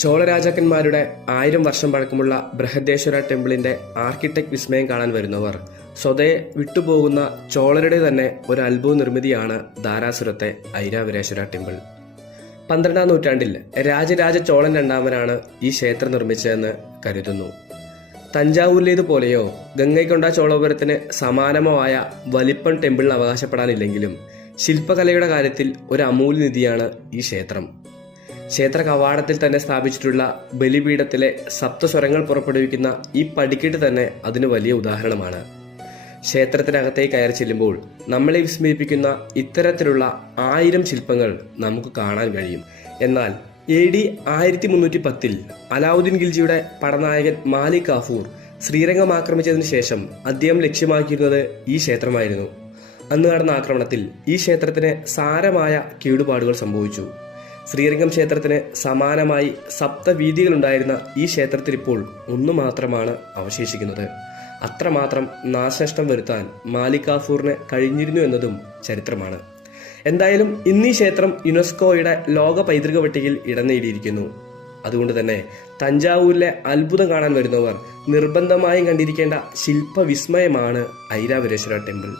ചോള രാജാക്കന്മാരുടെ 1000 വർഷം പഴക്കമുള്ള ബൃഹദേശ്വര ടെമ്പിളിന്റെ ആർക്കിടെക്ട് വിസ്മയം കാണാൻ വരുന്നവർ സ്വതയെ വിട്ടുപോകുന്ന ചോളരുടെ തന്നെ ഒരു അത്ഭുത നിർമ്മിതിയാണ് ധാരാസുരത്തെ ഐരാവരേശ്വര ടെമ്പിൾ. 12ാം നൂറ്റാണ്ടിൽ രാജരാജ ചോളൻ രണ്ടാമനാണ് ഈ ക്ഷേത്രം നിർമ്മിച്ചതെന്ന് കരുതുന്നു. തഞ്ചാവൂരിലേതുപോലെയോ ഗംഗൈക്കൊണ്ട ചോളപുരത്തിന് സമാനമോ ആയ വലിപ്പൻ ടെമ്പിളിന് അവകാശപ്പെടാനില്ലെങ്കിലും ശില്പകലയുടെ കാര്യത്തിൽ ഒരു അമൂല്യനിധിയാണ് ഈ ക്ഷേത്രം. ക്ഷേത്ര കവാടത്തിൽ തന്നെ സ്ഥാപിച്ചിട്ടുള്ള ബലിപീഠത്തിലെ സപ്തസ്വരങ്ങൾ പുറപ്പെടുവിക്കുന്ന ഈ പടിക്കെട്ട് തന്നെ അതിന് വലിയ ഉദാഹരണമാണ്. ക്ഷേത്രത്തിനകത്തേക്ക് കയറി ചെല്ലുമ്പോൾ നമ്മളെ വിസ്മയിപ്പിക്കുന്ന ഇത്തരത്തിലുള്ള 1000 ശില്പങ്ങൾ നമുക്ക് കാണാൻ കഴിയും. എന്നാൽ AD 1310 അലാവുദ്ദീൻ ഖിൽജിയുടെ പടനായകൻ മാലിക് കാഫൂർ ശ്രീരംഗം ആക്രമിച്ചതിന് ശേഷം അദ്ദേഹം ലക്ഷ്യമാക്കിയിരുന്നത് ഈ ക്ഷേത്രമായിരുന്നു. അന്ന് നടന്ന ആക്രമണത്തിൽ ഈ ക്ഷേത്രത്തിന് സാരമായ കേടുപാടുകൾ സംഭവിച്ചു. ശ്രീരംഗം ക്ഷേത്രത്തിന് സമാനമായി സപ്തവീഥികളുണ്ടായിരുന്ന ഈ ക്ഷേത്രത്തിൽ ഇപ്പോൾ ഒന്നു മാത്രമാണ് അവശേഷിക്കുന്നത്. അത്രമാത്രം നാശനഷ്ടം വരുത്താൻ മാലിക് കാഫൂറിന് കഴിഞ്ഞിരുന്നു എന്നതും ചരിത്രമാണ്. എന്തായാലും ഇന്നീ ക്ഷേത്രം യുനെസ്കോയുടെ ലോക പൈതൃക പട്ടികയിൽ ഇടം നേടിയിരിക്കുന്നു. അതുകൊണ്ട് തന്നെ തഞ്ചാവൂരിലെ അത്ഭുതം കാണാൻ വരുന്നവർ നിർബന്ധമായും കണ്ടിരിക്കേണ്ട ശില്പവിസ്മയമാണ് ഐരാവരേശ്വര ടെമ്പിൾ.